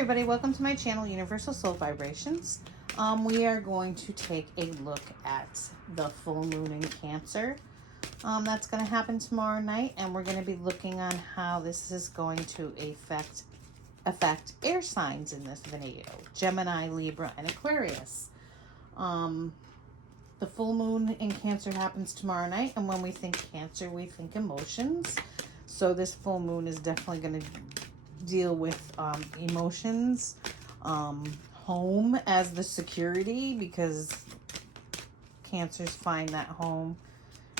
everybody, welcome to my channel, Universal Soul Vibrations. We are going to take a look at the full moon in Cancer. That's going to happen tomorrow night, and we're going to be looking on how this is going to affect air signs in this video. Gemini, Libra, and Aquarius. The full moon in Cancer happens tomorrow night, and when we think Cancer, we think emotions. So this full moon is definitely going to deal with emotions, home as the security, because Cancers find that home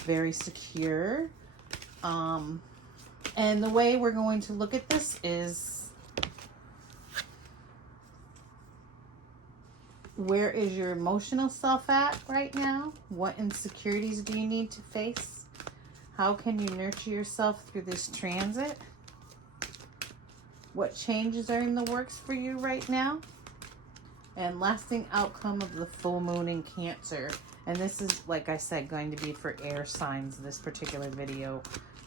very secure. And the way we're going to look at this is, where is your emotional self at right now? What insecurities do you need to face? How can you nurture yourself through this transit? What changes are in the works for you right now? And lasting outcome of the full moon in Cancer. And this is, like I said, going to be for air signs, this particular video.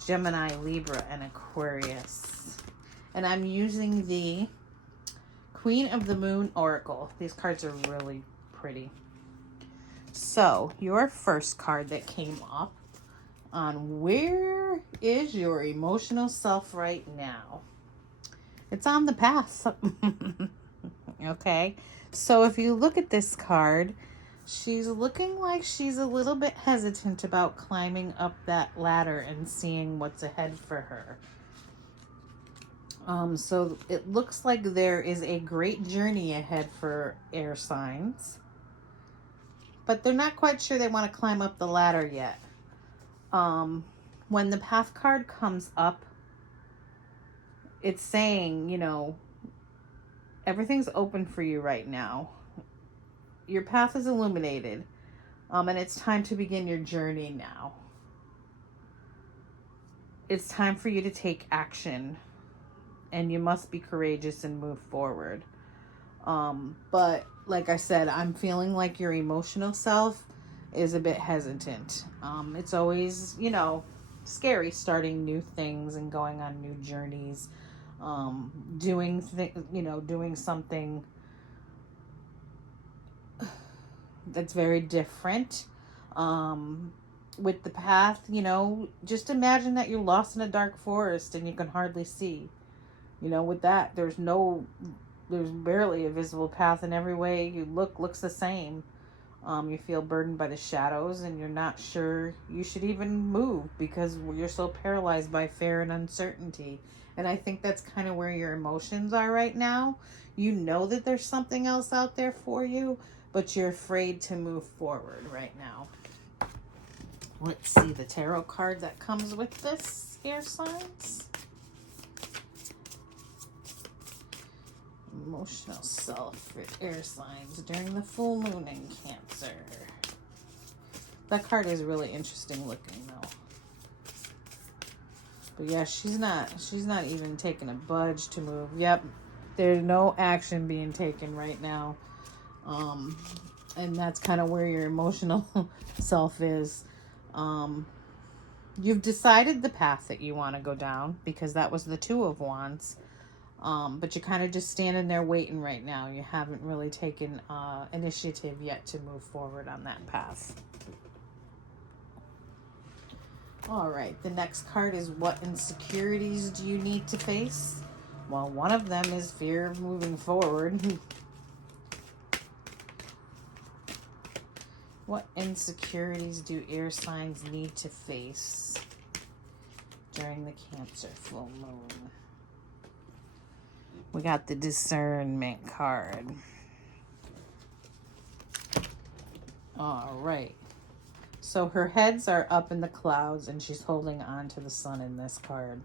Gemini, Libra, and Aquarius. And I'm using the Queen of the Moon Oracle. These cards are really pretty. So, your first card that came up on where is your emotional self right now? It's on the path. Okay. So if you look at this card, she's looking like she's a little bit hesitant about climbing up that ladder and seeing what's ahead for her. So it looks like there is a great journey ahead for air signs, but they're not quite sure they want to climb up the ladder yet. When the path card comes up, it's saying, you know, everything's open for you right now. Your path is illuminated. And it's time to begin your journey now. It's time for you to take action. And you must be courageous and move forward. But like I said, I'm feeling like your emotional self is a bit hesitant. It's always, you know, scary starting new things and going on new journeys. Doing something that's very different. With the path, you know, just imagine that you're lost in a dark forest and you can hardly see. You know, with that, there's barely a visible path, and every way you looks the same. You feel burdened by the shadows, and you're not sure you should even move because you're so paralyzed by fear and uncertainty. And I think that's kind of where your emotions are right now. You know that there's something else out there for you, but you're afraid to move forward right now. Let's see the tarot card that comes with this, air signs. Emotional self for air signs during the full moon in Cancer. That card is really interesting looking though. But yeah, she's not even taking a budge to move. Yep. There's no action being taken right now. And that's kind of where your emotional self is. You've decided the path that you want to go down, because that was the Two of Wands. But you're kind of just standing there waiting right now. You haven't really taken initiative yet to move forward on that path. All right, the next card is, what insecurities do you need to face? Well, one of them is fear of moving forward. What insecurities do air signs need to face during the Cancer full moon? We got the Discernment card. All right. So her heads are up in the clouds, and she's holding on to the sun in this card.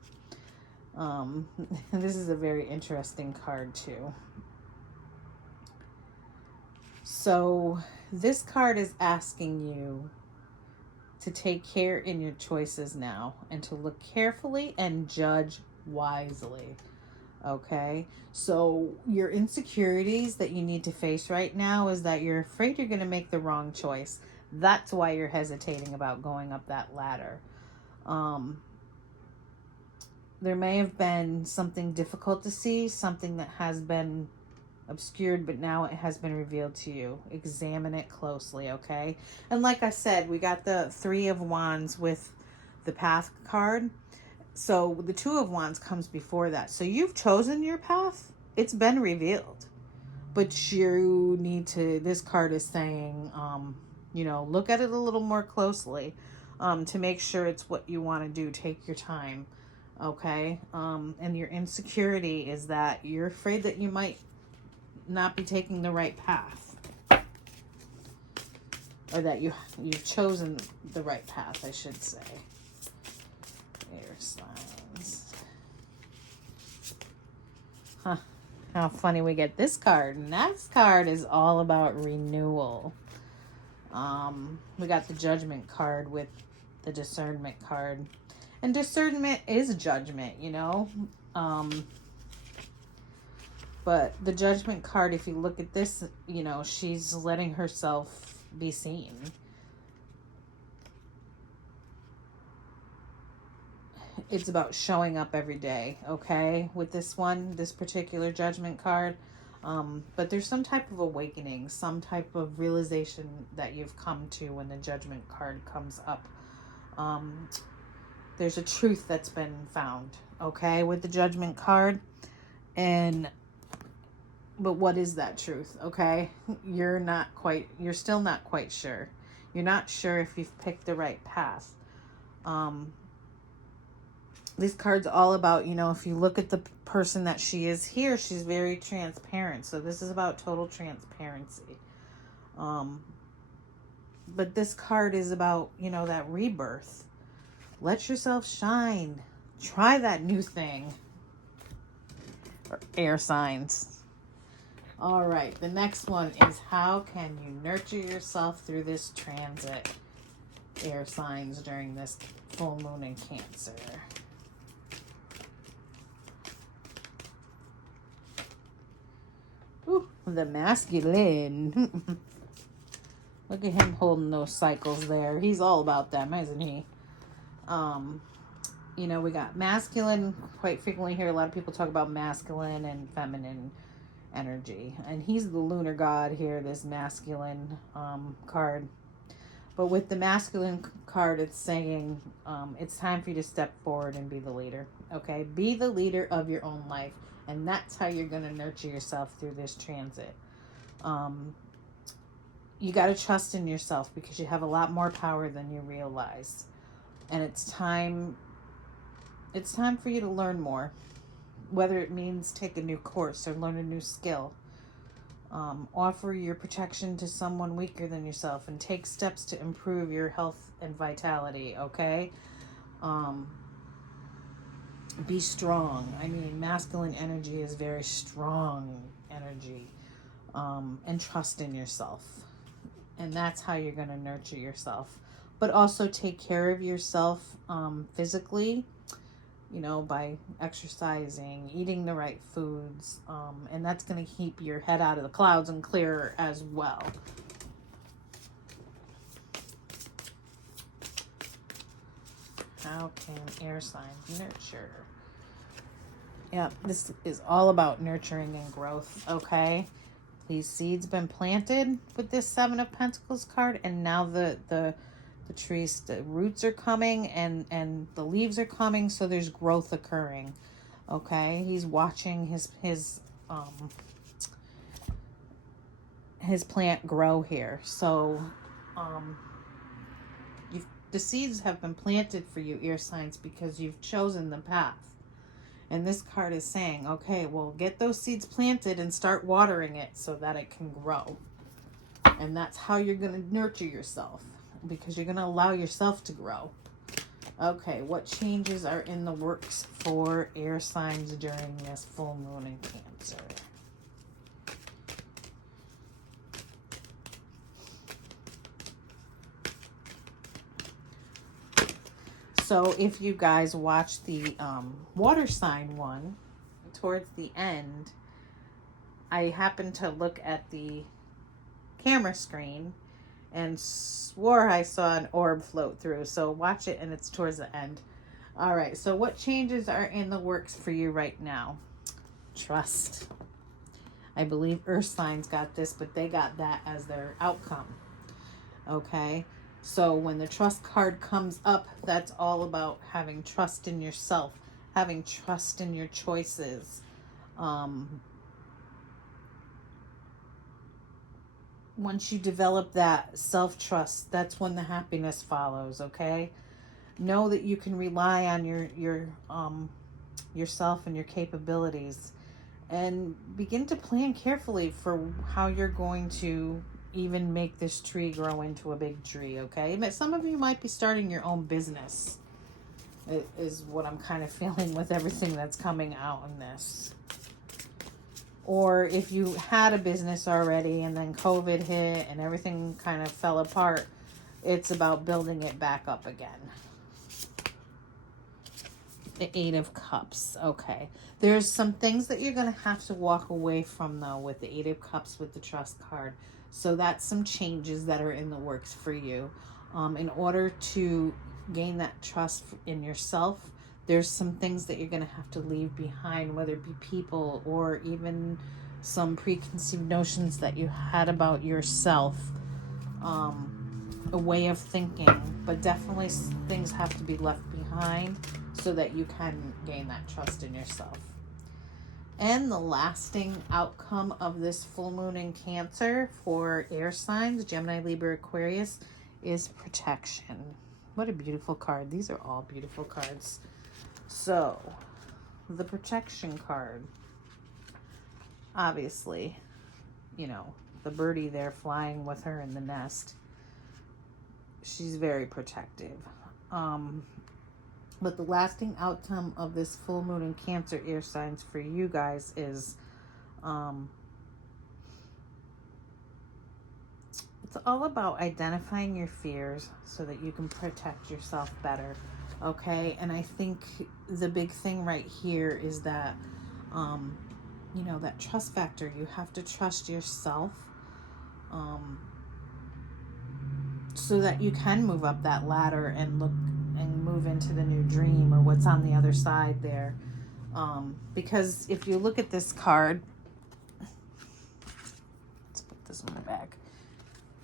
This is a very interesting card too. So this card is asking you to take care in your choices now, and to look carefully and judge wisely. Okay, so your insecurities that you need to face right now is that you're afraid you're going to make the wrong choice. That's why you're hesitating about going up that ladder. There may have been something difficult to see, something that has been obscured, but now it has been revealed to you. Examine it closely, okay? And like I said, we got the Three of Wands with the Path card. So the Two of Wands comes before that. So you've chosen your path. It's been revealed. But you need to, this card is saying, look at it a little more closely to make sure it's what you want to do. Take your time, okay? And your insecurity is that you're afraid that you might not be taking the right path. Or that you've chosen the right path, I should say. Air signs. Huh. How funny we get this card. And that card is all about renewal. We got the Judgment card with the Discernment card. And discernment is judgment, But the Judgment card, if you look at this, she's letting herself be seen. It's about showing up every day, okay? With this particular Judgment card. But there's some type of awakening, some type of realization that you've come to when the Judgment card comes up. There's a truth that's been found, okay, with the Judgment card. But what is that truth, okay? You're still not quite sure. You're not sure if you've picked the right path. This card's all about, if you look at the person that she is here, she's very transparent. So this is about total transparency. But this card is about, that rebirth. Let yourself shine. Try that new thing. Or air signs. All right. The next one is, how can you nurture yourself through this transit? Air signs during this full moon in Cancer. Ooh, the masculine. Look at him holding those cycles there. He's all about them, isn't he? We got masculine. Quite frequently hear a lot of people talk about masculine and feminine energy. And he's the lunar god here, this masculine card. But with the masculine card, it's saying it's time for you to step forward and be the leader. Okay? Be the leader of your own life. And that's how you're going to nurture yourself through this transit. You got to trust in yourself because you have a lot more power than you realize. And it's time for you to learn more. Whether it means take a new course or learn a new skill. Offer your protection to someone weaker than yourself and take steps to improve your health and vitality, okay? Be strong. Masculine energy is very strong energy. And trust in yourself. And that's how you're going to nurture yourself. But also take care of yourself physically, by exercising, eating the right foods. And that's going to keep your head out of the clouds and clearer as well. How can air signs nurture? Yeah, this is all about nurturing and growth, okay? These seeds been planted with this Seven of Pentacles card, and now the trees, the roots are coming and the leaves are coming, so there's growth occurring. Okay? He's watching his plant grow here. So the seeds have been planted for you, air signs, because you've chosen the path. And this card is saying, okay, well, get those seeds planted and start watering it so that it can grow. And that's how you're going to nurture yourself, because you're going to allow yourself to grow. Okay, what changes are in the works for air signs during this full moon in Cancer? So if you guys watch the water sign one, towards the end, I happened to look at the camera screen and swore I saw an orb float through. So watch it, and it's towards the end. All right, so what changes are in the works for you right now? Trust. I believe earth signs got this, but they got that as their outcome. Okay? So when the trust card comes up, that's all about having trust in yourself, having trust in your choices. Once you develop that self-trust, that's when the happiness follows, okay? Know that you can rely on yourself and your capabilities, and begin to plan carefully for how you're going to even make this tree grow into a big tree, okay? But some of you might be starting your own business, is what I'm kind of feeling with everything that's coming out in this. Or if you had a business already and then COVID hit and everything kind of fell apart, it's about building it back up again. The Eight of Cups. Okay. There's some things that you're going to have to walk away from, though, with the Eight of Cups with the Trust card. So that's some changes that are in the works for you. In order to gain that trust in yourself, there's some things that you're going to have to leave behind, whether it be people or even some preconceived notions that you had about yourself, a way of thinking. But definitely things have to be left behind so that you can gain that trust in yourself. And the lasting outcome of this full moon in Cancer for air signs, Gemini, Libra, Aquarius, is protection. What a beautiful card. These are all beautiful cards. So, the protection card. Obviously, you know, the birdie there flying with her in the nest. She's very protective. But the lasting outcome of this full moon in Cancer air signs for you guys is it's all about identifying your fears so that you can protect yourself better. Okay? And I think the big thing right here is that you know, that trust factor. You have to trust yourself so that you can move up that ladder and look and move into the new dream or what's on the other side there. Because if you look at this card, let's put this one back.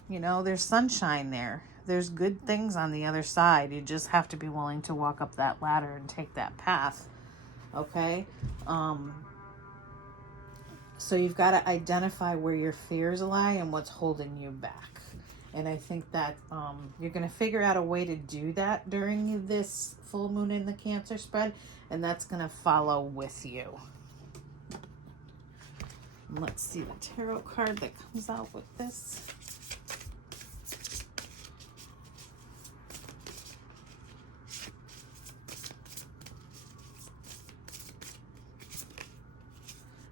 You know, there's sunshine there. There's good things on the other side. You just have to be willing to walk up that ladder and take that path. Okay? So you've got to identify where your fears lie and what's holding you back. And I think that you're going to figure out a way to do that during this full moon in the Cancer spread. And that's going to follow with you. And let's see the tarot card that comes out with this.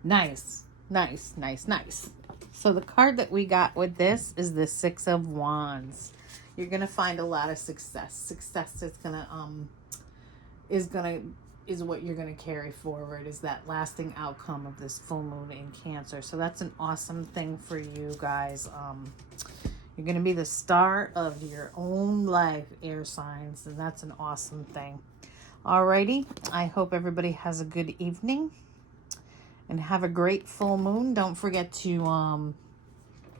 Nice, nice, nice, nice. So the card that we got with this is the Six of Wands. You're gonna find a lot of success. Success is what you're gonna carry forward. Is that lasting outcome of this full moon in Cancer? So that's an awesome thing for you guys. You're gonna be the star of your own life, air signs, and that's an awesome thing. Alrighty, I hope everybody has a good evening. And have a great full moon. Don't forget to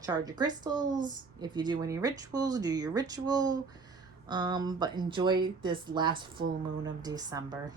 charge your crystals. If you do any rituals, do your ritual. But enjoy this last full moon of December.